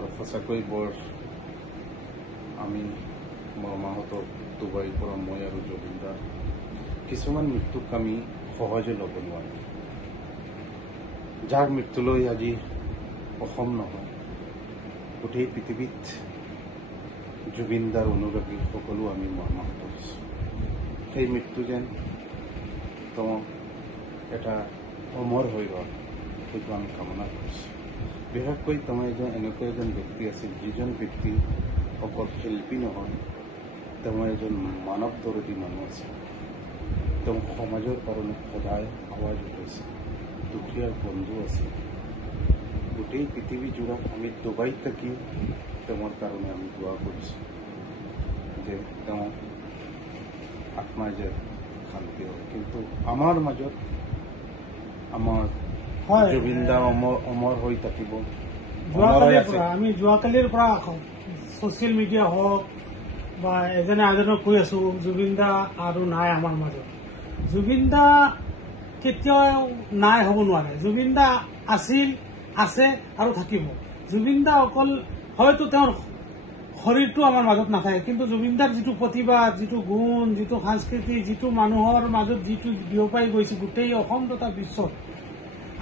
আৰু সঁচাকৈ বৰ আমি মোৰ মাহঁতক ডুবাইৰ পৰা মই আৰু জুবিনদাৰ কিছুমান মৃত্যুক আমি সহজে ল'ব নোৱাৰোঁ। যাৰ মৃত্যুলৈ আজি অসম নহয় গোটেই পৃথিৱীত জুবিনদাৰ অনুৰাগী সকলো আমি মৰ্মাহত হৈছোঁ। সেই মৃত্যু যেন তেওঁ এটা অমৰ হৈ গ'ল সেইটো আমি কামনা কৰিছোঁ। বিশেষকৈ তেওঁ এনেকুৱা এজন ব্যক্তি আছিল যিজন ব্যক্তি অকল শিল্পী নহয়, তেওঁ এজন মানৱ দৰদী মানুহ আছিল। তেওঁ সমাজৰ কাৰণে সদায় আৱাজ উঠাইছিল, দুখীয়াৰ বন্ধু আছিল। গোটেই পৃথিৱীজোৰা আমি ডুবাইত থাকি তেওঁৰ কাৰণে আমি দোৱা কৰিছোঁ যে তেওঁ আত্মাৰ যে শান্তি হয়। কিন্তু আমাৰ মাজত আমাৰ জুবিনদা অমৰ হৈ থাকিব। আমি যোৱাকালিৰ পৰা ছচিয়েল মিডিয়া হওক বা এজনে আজনক কৈ আছো জুবিনদা আৰু নাই আমাৰ মাজত। জুবিনদা কেতিয়াও নাই হ'ব নোৱাৰে। জুবিনদা আছিল, আছে আৰু থাকিব। জুবিনদা অকল হয়তো তেওঁৰ শৰীৰটো আমাৰ মাজত নাথাকে, কিন্তু জুবিনদাৰ যিটো প্ৰতিভা, যিটো গুণ, যিটো সংস্কৃতি, যিটো মানুহৰ মাজত যিটো বিয়পাই গৈছে গোটেই অসম তথা বিশ্বত,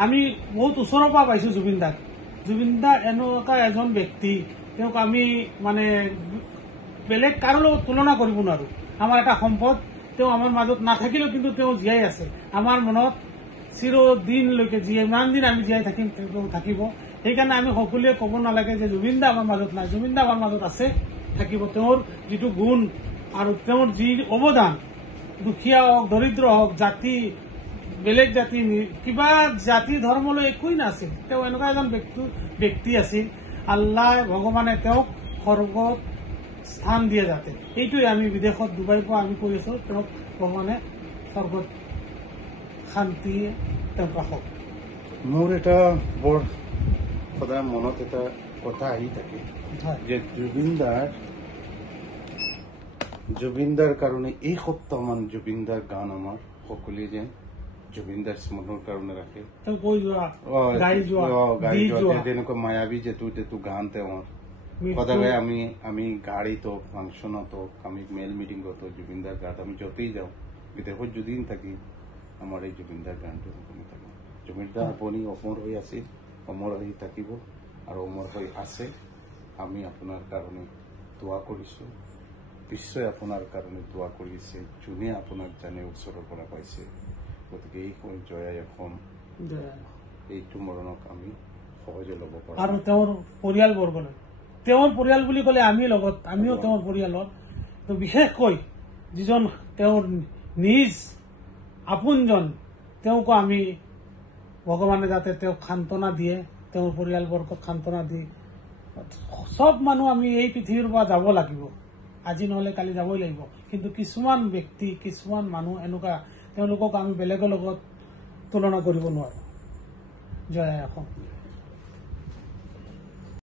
আমি বহুত ওচৰৰ পৰা পাইছো জুবিনদাক। জুবিনদা এনেকুৱা এজন ব্যক্তি, তেওঁক আমি মানে বেলেগ কাৰো লগত তুলনা কৰিব নোৱাৰো। আমাৰ এটা সম্পদ। তেওঁ আমাৰ মাজত নাথাকিলেও কিন্তু তেওঁ জীয়াই আছে আমাৰ মনত চিৰদিনলৈকে। যিমান দিন আমি জীয়াই থাকিম তেওঁ থাকিব। সেইকাৰণে আমি সকলোৱে ক'ব নালাগে যে জুবিনদা আমাৰ মাজত নাই। জুবিনদা আমাৰ মাজত আছে, থাকিব। তেওঁৰ যিটো গুণ আৰু তেওঁৰ যি অৱদান, দুখীয়া হওক, দৰিদ্ৰ হওক, জাতি, বেলেগ জাতি, কিবা জাতি ধৰ্মলৈ একোৱেই নাছিল। তেওঁ এনেকুৱা এজন ব্যক্তি আছিল, আল্লাহ ভগৱানে তেওঁক স্বৰ্গত স্থান দিয়ে যাতে। এইটোৱে আমি বিদেশত ডুবাইৰ পৰা আমি কৈ আছো, তেওঁক ভগৱানে স্বৰ্গত শান্তি তেওঁক ৰাখক। মোৰ এটা বৰ সদায় মনত এটা কথা আহি থাকে যে জুবিনদাৰ কাৰণে এই সপ্তাহমান জুবিনদাৰ গান আমাৰ সকলোৱে যেন জুবিনদাৰ স্মৰণৰ কাৰণে ৰাখে। যেনেকুৱা মায়াবী যিটো গান তেওঁৰ সদায় আমি গাড়ীত হওক, ফাংচনত হওক, আমি মেল মিটিঙত হওক, জুবিনদাৰ গান আমি য'তেই যাওঁ, বিদেশত যদি থাকি আমাৰ এই জুবিনদাৰ গানটো শুনি থাকোঁ। জুবিনদা আপুনি অমৰ হৈ আছিল, অমৰ হৈ থাকিব আৰু অমৰ হৈ আছে। আমি আপোনাৰ কাৰণে দোৱা কৰিছোঁ, বিশ্বই আপোনাৰ কাৰণে দোৱা কৰিছে, যোনে আপোনাক জানে ওচৰৰ পৰা পাইছে। গতিকে এই জয় অসম, এইটো মৰণক আমি সহজে ল'ব পাৰোঁ। আৰু তেওঁৰ পৰিয়ালবৰ্গলৈ, তেওঁৰ পৰিয়াল বুলি ক'লে আমি লগত, আমিও তেওঁৰ পৰিয়ালৰ। তো বিশেষকৈ যিজন তেওঁৰ নিজ আপোনজন, তেওঁকো আমি ভগৱানে যাতে তেওঁক সান্তনা দিয়ে, তেওঁৰ পৰিয়ালবৰ্গক সান্তনা দিয়ে। চব মানুহ আমি এই পৃথিৱীৰ পৰা যাব লাগিব, আজি নহলে কালি যাবই লাগিব। কিন্তু কিছুমান ব্যক্তি, কিছুমান মানুহ এনেকুৱা, তেওঁলোকক আমি বেলেগৰ লগত তুলনা কৰিব নোৱাৰো। জয় অসম।